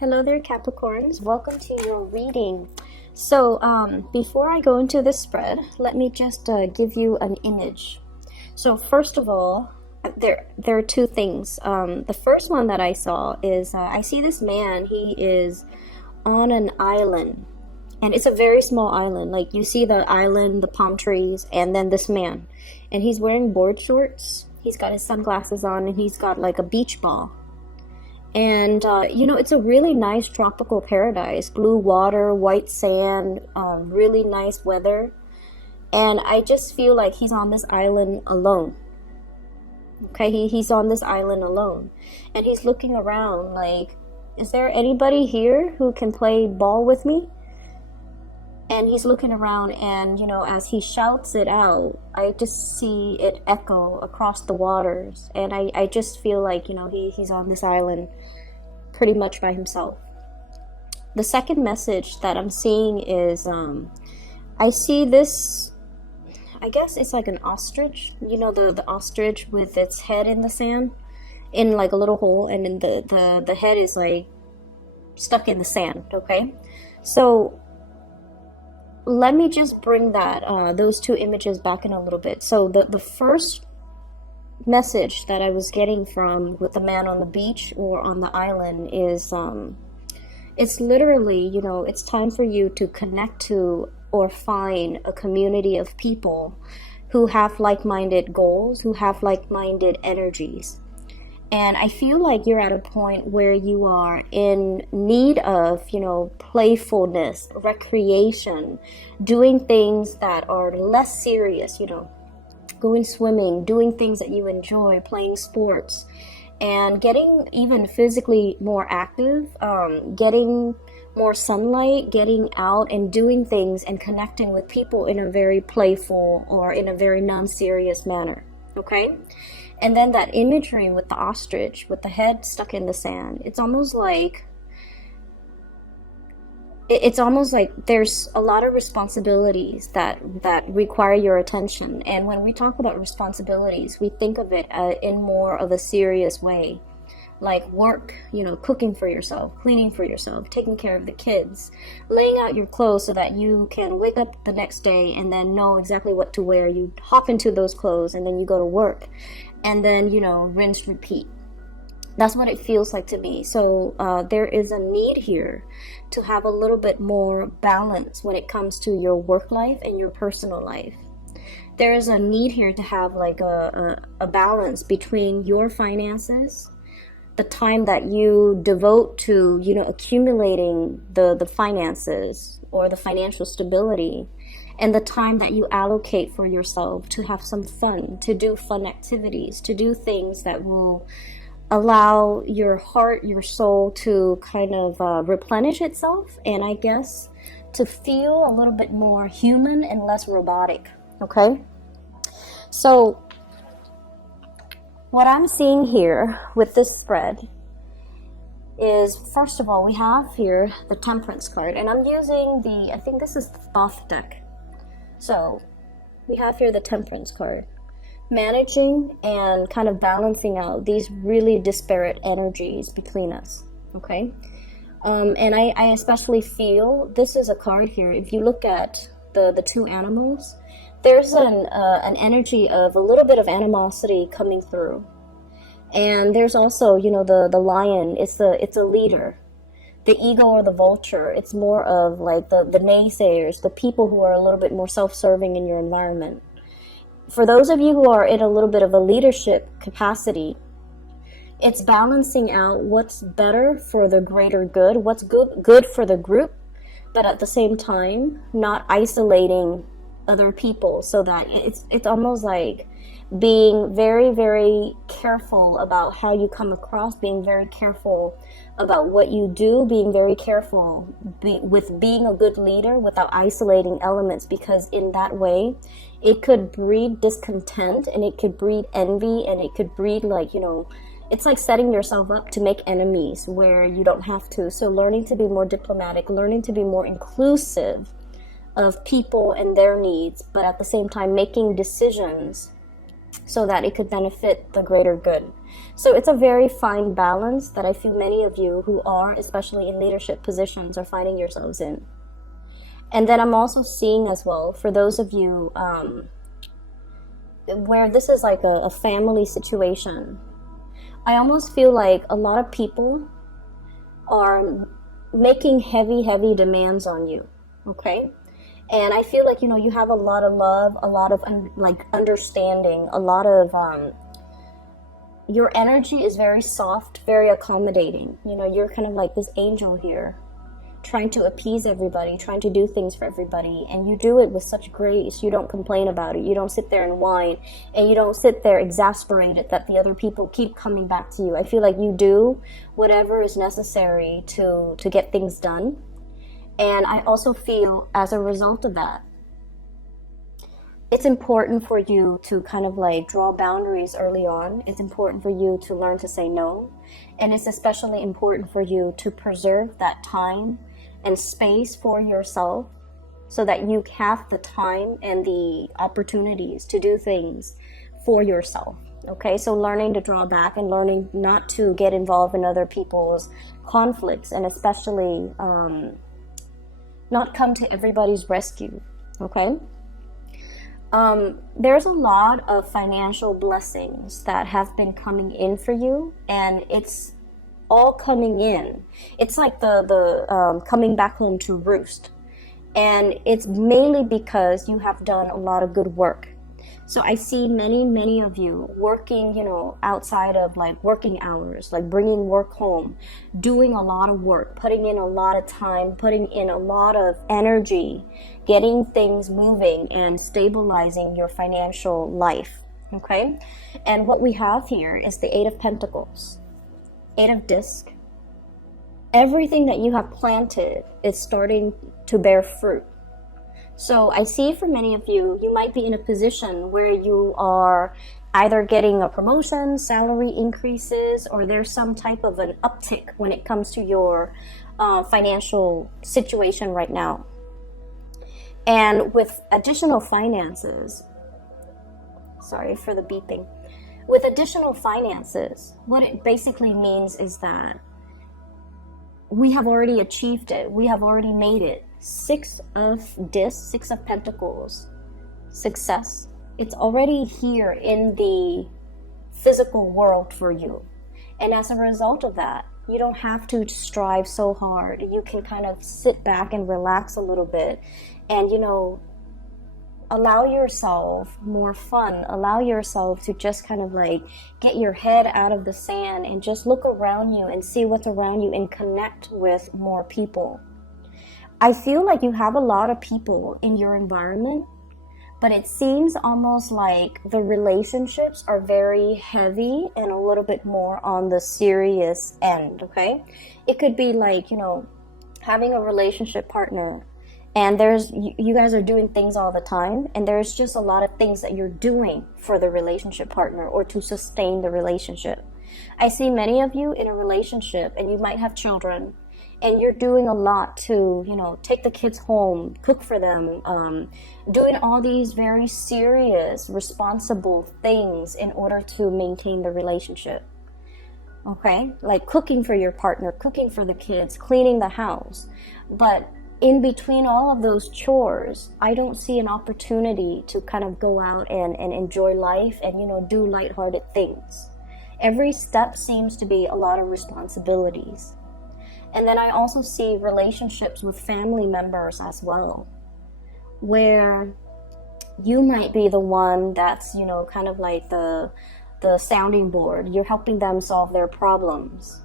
Hello there, Capricorns. Welcome to your reading. So, before I go into this spread, let me just give you an image. So, first of all, there are two things. The first one that I saw is I see this man. He is on an island, and it's a very small island. Like you see the island, the palm trees, and then this man, and he's wearing board shorts. He's got his sunglasses on, and he's got like a beach ball. And, it's a really nice tropical paradise. Blue water, white sand, really nice weather. And I just feel like he's on this island alone. Okay, he's on this island alone. And he's looking around like, is there anybody here who can play ball with me? And he's looking around and, as he shouts it out, I just see it echo across the waters. And I just feel like, he's on this island pretty much by himself. The second message that I'm seeing is, I see this, I guess it's like an ostrich. The ostrich with its head in the sand, in like a little hole, and then the head is like stuck in the sand, okay? So let me just bring those two images back in a little bit. So the first message that I was getting from with the man on the beach or on the island is it's literally, it's time for you to connect to or find a community of people who have like-minded goals, who have like-minded energies. And I feel like you're at a point where you are in need of, playfulness, recreation, doing things that are less serious, going swimming, doing things that you enjoy, playing sports, and getting even physically more active, getting more sunlight, getting out and doing things and connecting with people in a very playful or in a very non-serious manner, okay? And then that imagery with the ostrich, with the head stuck in the sand, it's almost like there's a lot of responsibilities that require your attention. And when we talk about responsibilities, we think of it in more of a serious way, like work, cooking for yourself, cleaning for yourself, taking care of the kids, laying out your clothes so that you can wake up the next day and then know exactly what to wear. You hop into those clothes and then you go to work. And then, rinse, repeat. That's what it feels like to me. So there is a need here to have a little bit more balance when it comes to your work life and your personal life. There is a need here to have like a balance between your finances, the time that you devote to, accumulating the finances or the financial stability, and the time that you allocate for yourself to have some fun, to do fun activities, to do things that will allow your heart, your soul to kind of replenish itself, and I guess to feel a little bit more human and less robotic, okay? So what I'm seeing here with this spread is, first of all, we have here the Temperance card, and I'm using I think this is the Thoth deck. So we have here the Temperance card, managing and kind of balancing out these really disparate energies between us, okay? And I especially feel this is a card here. If you look at the two animals, there's an energy of a little bit of animosity coming through. And there's also, the lion, it's a leader. The eagle or the vulture, it's more of like the naysayers, the people who are a little bit more self-serving in your environment. For those of you who are in a little bit of a leadership capacity, it's balancing out what's better for the greater good, what's good for the group, but at the same time, not isolating other people, so that it's almost like being very, very careful about how you come across, being very careful about what you do, being very careful with being a good leader without isolating elements, because in that way it could breed discontent and it could breed envy and it could breed it's like setting yourself up to make enemies where you don't have to. So learning to be more diplomatic, learning to be more inclusive of people and their needs, but at the same time making decisions so that it could benefit the greater good. So it's a very fine balance that I feel many of you who are, especially in leadership positions, are finding yourselves in. And then I'm also seeing as well, for those of you where this is like a family situation, I almost feel like a lot of people are making heavy demands on you, okay? And I feel like, you have a lot of love, a lot of like understanding, a lot of your energy is very soft, very accommodating. You're kind of like this angel here, trying to appease everybody, trying to do things for everybody, and you do it with such grace. You don't complain about it. You don't sit there and whine, and you don't sit there exasperated that the other people keep coming back to you. I feel like you do whatever is necessary to get things done. And I also feel, as a result of that, it's important for you to kind of like draw boundaries early on. It's important for you to learn to say no. And it's especially important for you to preserve that time and space for yourself so that you have the time and the opportunities to do things for yourself. Okay, so learning to draw back and learning not to get involved in other people's conflicts, and especially not come to everybody's rescue. Okay. There's a lot of financial blessings that have been coming in for you, and it's all coming in. It's like the coming back home to roost, and it's mainly because you have done a lot of good work. So I see many of you working, outside of like working hours, like bringing work home, doing a lot of work, putting in a lot of time, putting in a lot of energy, getting things moving and stabilizing your financial life. Okay. And what we have here is the Eight of Pentacles, Eight of Disc. Everything that you have planted is starting to bear fruit. So I see for many of you, you might be in a position where you are either getting a promotion, salary increases, or there's some type of an uptick when it comes to your financial situation right now. And with additional finances, sorry for the beeping, with additional finances, what it basically means is that we have already achieved it. We have already made it. Six of Discs, Six of Pentacles, success. It's already here in the physical world for you. And as a result of that, you don't have to strive so hard. You can kind of sit back and relax a little bit and, allow yourself more fun. Allow yourself to just kind of like get your head out of the sand and just look around you and see what's around you and connect with more people. I feel like you have a lot of people in your environment, but it seems almost like the relationships are very heavy and a little bit more on the serious end, okay? It could be like, having a relationship partner and you guys are doing things all the time, and there's just a lot of things that you're doing for the relationship partner or to sustain the relationship. I see many of you in a relationship and you might have children, and you're doing a lot to, take the kids home, cook for them, doing all these very serious, responsible things in order to maintain the relationship. Okay? Like cooking for your partner, cooking for the kids, cleaning the house. But in between all of those chores, I don't see an opportunity to kind of go out and enjoy life and, do lighthearted things. Every step seems to be a lot of responsibilities. And then I also see relationships with family members as well, where you might be the one that's, kind of like the sounding board. You're helping them solve their problems.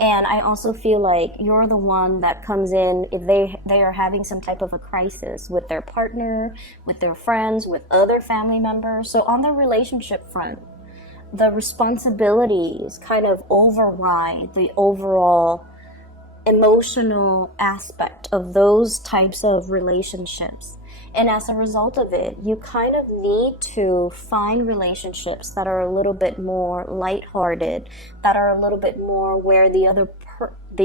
And I also feel like you're the one that comes in if they are having some type of a crisis with their partner, with their friends, with other family members. So on the relationship front, the responsibilities kind of override the overall emotional aspect of those types of relationships. And as a result of it, you kind of need to find relationships that are a little bit more lighthearted, that are a little bit more where the other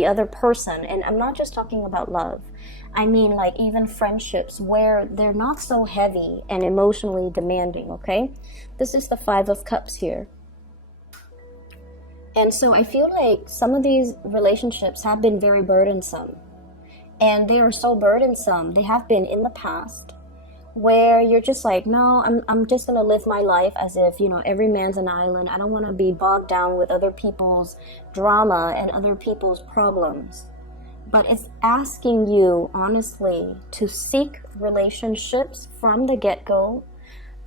other person. And I'm not just talking about love. I mean, like, even friendships where they're not so heavy and emotionally demanding, okay? This is the Five of Cups here. And so I feel like some of these relationships have been very burdensome. And they are so burdensome, they have been in the past, where you're just like, no, I'm just going to live my life as if, you know, every man's an island. I don't want to be bogged down with other people's drama and other people's problems. But it's asking you, honestly, to seek relationships from the get-go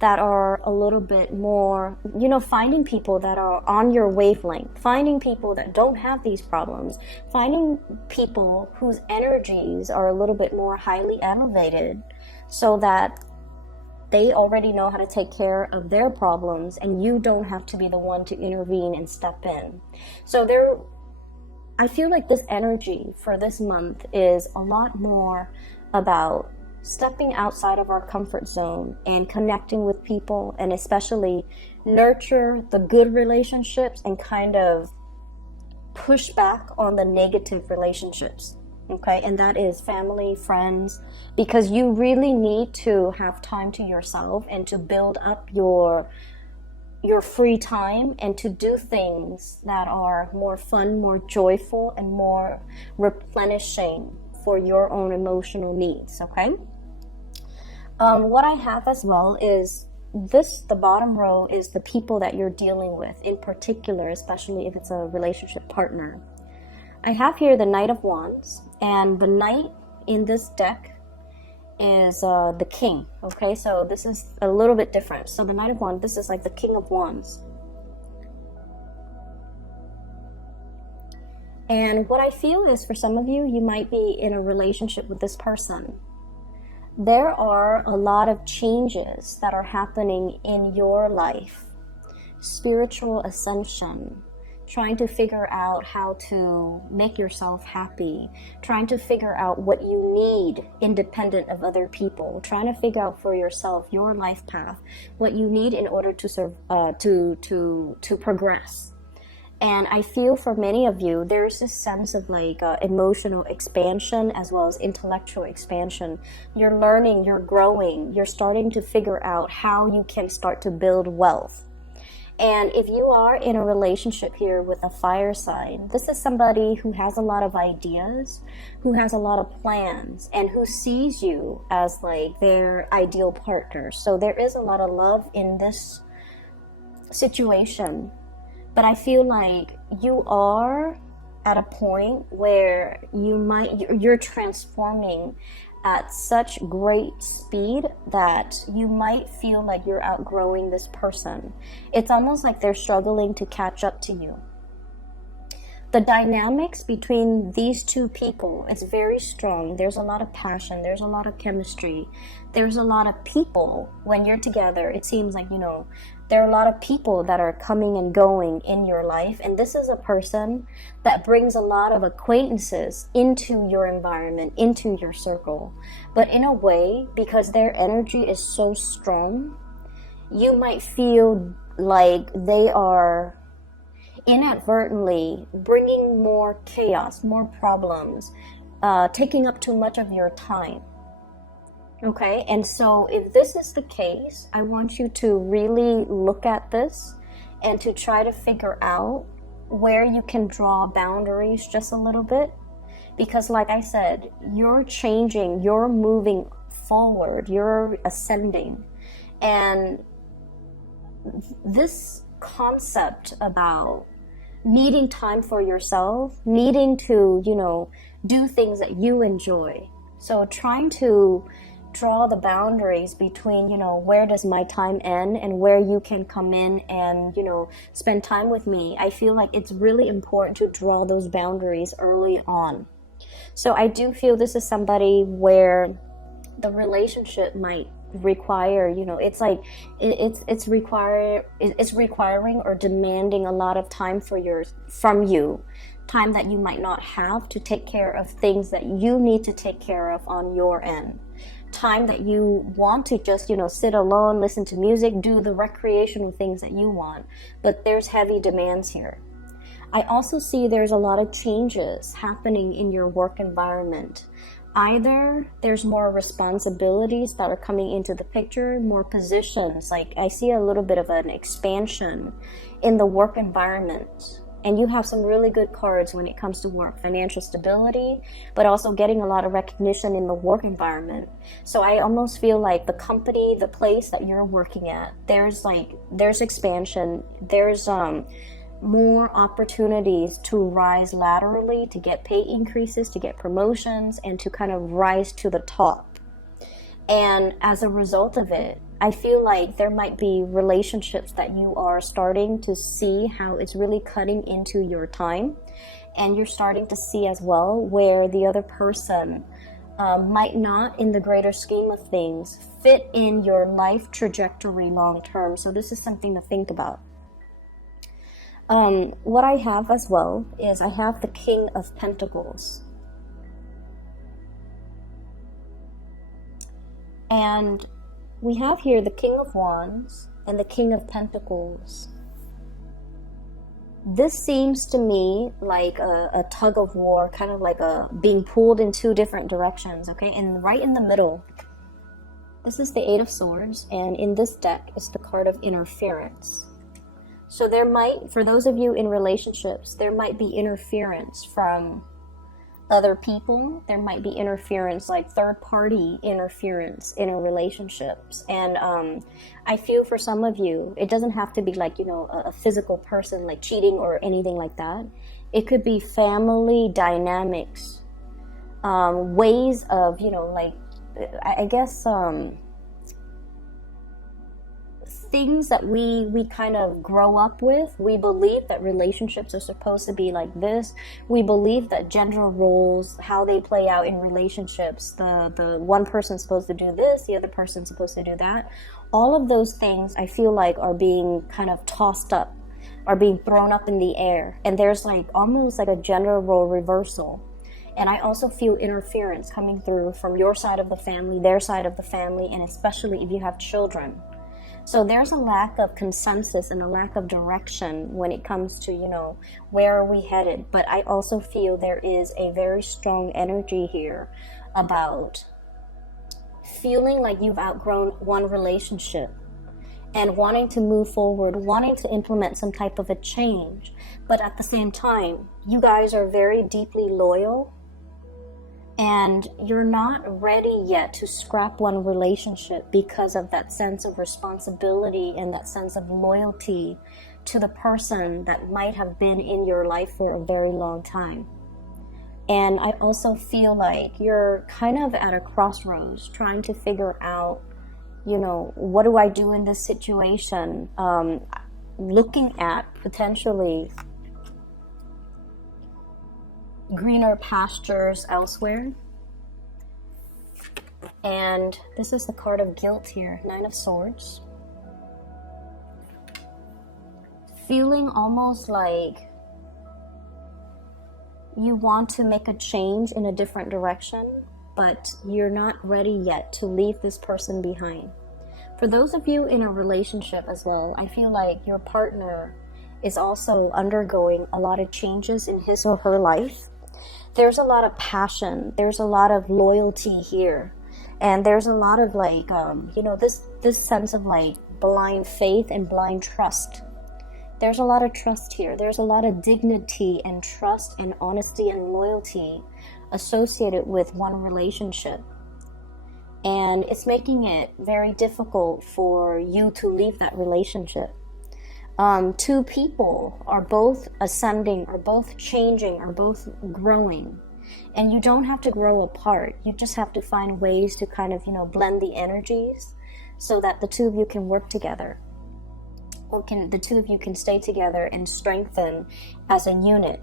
that are a little bit more, you know, finding people that are on your wavelength, finding people that don't have these problems, finding people whose energies are a little bit more highly elevated, so that they already know how to take care of their problems and you don't have to be the one to intervene and step in. So I feel like this energy for this month is a lot more about stepping outside of our comfort zone and connecting with people, and especially nurture the good relationships and kind of push back on the negative relationships. Okay, and that is family, friends, because you really need to have time to yourself and to build up your free time and to do things that are more fun, more joyful, and more replenishing for your own emotional needs. Okay, what I have as well is the bottom row is the people that you're dealing with in particular, especially if it's a relationship partner. I have here the Knight of Wands, and the Knight in this deck is the King. Okay, so this is a little bit different. So the Knight of Wands, this is like the King of Wands. And what I feel is, for some of you, you might be in a relationship with this person. There are a lot of changes that are happening in your life. Spiritual ascension, trying to figure out how to make yourself happy, trying to figure out what you need independent of other people, trying to figure out for yourself your life path, what you need in order to progress. And I feel for many of you, there's this sense of like emotional expansion as well as intellectual expansion. You're learning, you're growing, you're starting to figure out how you can start to build wealth. And if you are in a relationship here with a fire sign, this is somebody who has a lot of ideas, who has a lot of plans, and who sees you as like their ideal partner. So there is a lot of love in this situation. But I feel like you are at a point where you're transforming at such great speed that you might feel like you're outgrowing this person. It's almost like they're struggling to catch up to you. The dynamics between these two people is very strong. There's a lot of passion. There's a lot of chemistry. There's a lot of people. When you're together, it seems like, you know, there are a lot of people that are coming and going in your life. And this is a person that brings a lot of acquaintances into your environment, into your circle. But in a way, because their energy is so strong, you might feel like they are inadvertently bringing more chaos, more problems, taking up too much of your time. Okay, and so if this is the case, I want you to really look at this and to try to figure out where you can draw boundaries just a little bit. Because like I said, you're changing, you're moving forward, you're ascending. And this concept about needing time for yourself, needing to, you know, do things that you enjoy. So trying to draw the boundaries between, you know, where does my time end and where you can come in and, you know, spend time with me. I feel like it's really important to draw those boundaries early on. So I do feel this is somebody where the relationship might require, you know, it's like it's requiring or demanding a lot of time from you, time that you might not have to take care of things that you need to take care of on your end, time that you want to just, you know, sit alone, listen to music, do the recreational things that you want. But there's heavy demands here. I also see there's a lot of changes happening in your work environment. Either there's more responsibilities that are coming into the picture, more positions. Like I see a little bit of an expansion in the work environment. And you have some really good cards when it comes to work, financial stability, but also getting a lot of recognition in the work environment. So I almost feel like the company, the place that you're working at, there's expansion, there's more opportunities to rise laterally, to get pay increases, to get promotions, and to kind of rise to the top. And as a result of it, I feel like there might be relationships that you are starting to see how it's really cutting into your time. And you're starting to see as well where the other person might not, in the greater scheme of things, fit in your life trajectory long term. So this is something to think about. What I have as well is I have the King of Pentacles. And we have here the King of Wands and the King of Pentacles. This seems to me like a tug of war, kind of like being pulled in two different directions, okay? And right in the middle, this is the Eight of Swords, and in this deck is the card of interference. So there might, for those of you in relationships, there might be interference from other people. There might be interference, like third-party interference in relationships. And I feel for some of you, it doesn't have to be like, you know, a physical person, like cheating or anything like that. It could be family dynamics, ways of, you know, like, I guess, things that we kind of grow up with. We believe that relationships are supposed to be like this. We believe that gender roles, how they play out in relationships, the one person's supposed to do this, the other person's supposed to do that. All of those things I feel like are being kind of tossed up, are being thrown up in the air. And there's like almost like a gender role reversal. And I also feel interference coming through from your side of the family, their side of the family, and especially if you have children. So there's a lack of consensus and a lack of direction when it comes to, you know, where are we headed? But I also feel there is a very strong energy here about feeling like you've outgrown one relationship and wanting to move forward, wanting to implement some type of a change. But at the same time, you guys are very deeply loyal. And you're not ready yet to scrap one relationship because of that sense of responsibility and that sense of loyalty to the person that might have been in your life for a very long time. And I also feel like you're kind of at a crossroads trying to figure out, you know, what do I do in this situation? Looking at potentially greener pastures elsewhere. And this is the card of guilt here, Nine of Swords. Feeling almost like you want to make a change in a different direction, but you're not ready yet to leave this person behind. For those of you in a relationship as well, I feel like your partner is also undergoing a lot of changes in his or her life. There's a lot of passion. There's a lot of loyalty here. And there's a lot of like, you know, this sense of like blind faith and blind trust. There's a lot of trust here. There's a lot of dignity and trust and honesty and loyalty associated with one relationship. And it's making it very difficult for you to leave that relationship. Two people are both ascending, are both changing, are both growing. And you don't have to grow apart. You just have to find ways to kind of, you know, blend the energies so that the two of you can work together. Or the two of you can stay together and strengthen as a unit.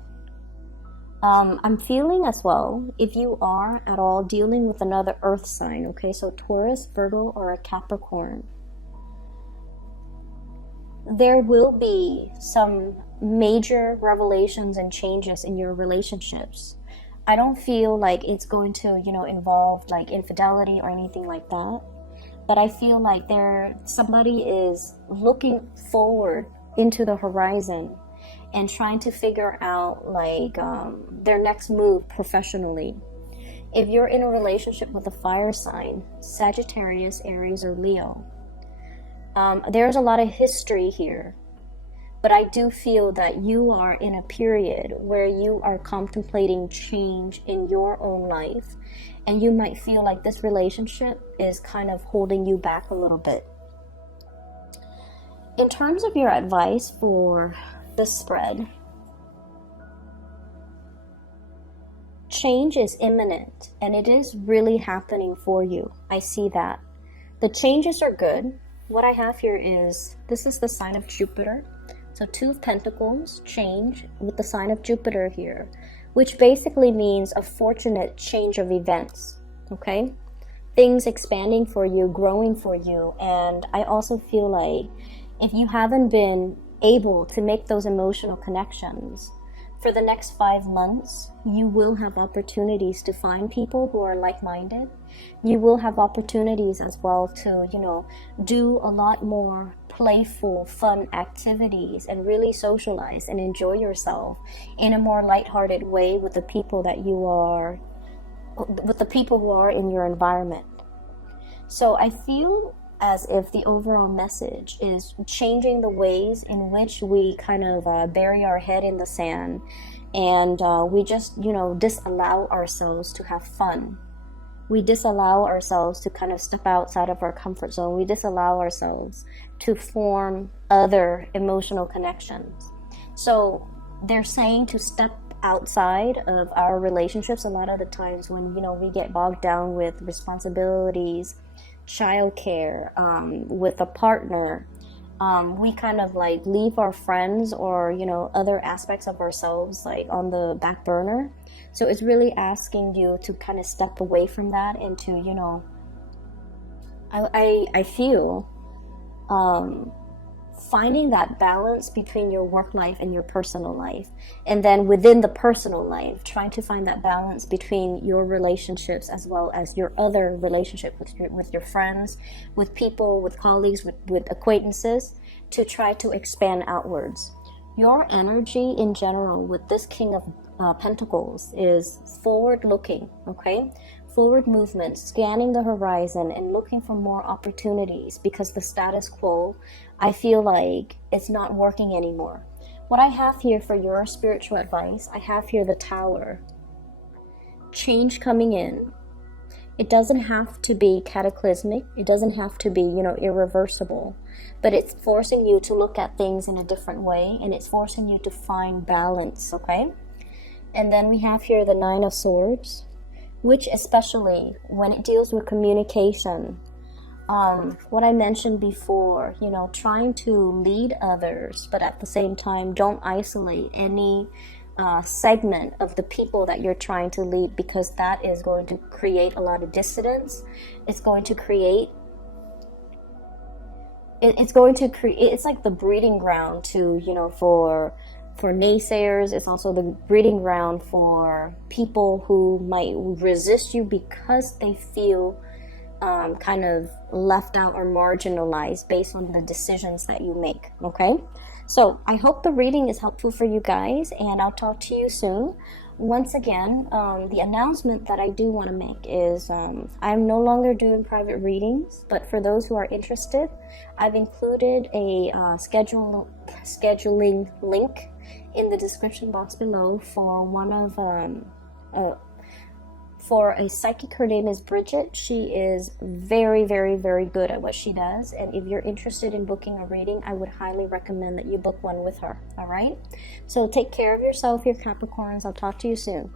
I'm feeling as well, if you are at all dealing with another earth sign, okay, so Taurus, Virgo, or a Capricorn, there will be some major revelations and changes in your relationships. I don't feel like it's going to, you know, involve like infidelity or anything like that. But I feel like somebody is looking forward into the horizon and trying to figure out like their next move professionally. If you're in a relationship with a fire sign, Sagittarius, Aries, or Leo, there's a lot of history here. But I do feel that you are in a period where you are contemplating change in your own life. And you might feel like this relationship is kind of holding you back a little bit. In terms of your advice for the spread, change is imminent and it is really happening for you. I see that. The changes are good. What I have here is, this is the sign of Jupiter. So 2 of Pentacles, change with the sign of Jupiter here, which basically means a fortunate change of events, okay? Things expanding for you, growing for you. And I also feel like if you haven't been able to make those emotional connections, for the next 5 months, you will have opportunities to find people who are like-minded. You will have opportunities as well to, do a lot more playful, fun activities and really socialize and enjoy yourself in a more lighthearted way with the people who are in your environment. So I feel as if the overall message is changing the ways in which we kind of bury our head in the sand, and we just, disallow ourselves to have fun. We disallow ourselves to kind of step outside of our comfort zone. We disallow ourselves to form other emotional connections. So they're saying to step outside of our relationships a lot of the times when, we get bogged down with responsibilities, childcare, with a partner. We kind of like leave our friends or, other aspects of ourselves like on the back burner. So it's really asking you to kind of step away from that and to, I feel finding that balance between your work life and your personal life. And then within the personal life, trying to find that balance between your relationships as well as your other relationship with your friends, with people, with colleagues, with acquaintances, to try to expand outwards. Your energy in general with this King of Pentacles is forward looking, okay? Forward movement, scanning the horizon and looking for more opportunities, because the status quo, I feel like it's not working anymore. What I have here for your spiritual advice, I have here the Tower. Change coming in. It doesn't have to be cataclysmic. It doesn't have to be, irreversible. But it's forcing you to look at things in a different way, and it's forcing you to find balance, okay? And then we have here the Nine of Swords, which especially when it deals with communication, what I mentioned before, trying to lead others, but at the same time, don't isolate any segment of the people that you're trying to lead, because that is going to create a lot of dissidence. It's going to create, it's like the breeding ground to, for naysayers. It's also the breeding ground for people who might resist you because they feel kind of left out or marginalized based on the decisions that you make, okay? So I hope the reading is helpful for you guys, and I'll talk to you soon. Once again, the announcement that I do want to make is I'm no longer doing private readings, but for those who are interested, I've included a scheduling link in the description box below for one of for a psychic. Her name is Bridget. She is very, very, very good at what she does, and if you're interested in booking a reading, I would highly recommend that you book one with her. All right, so take care of yourself, your Capricorns. I'll talk to you soon.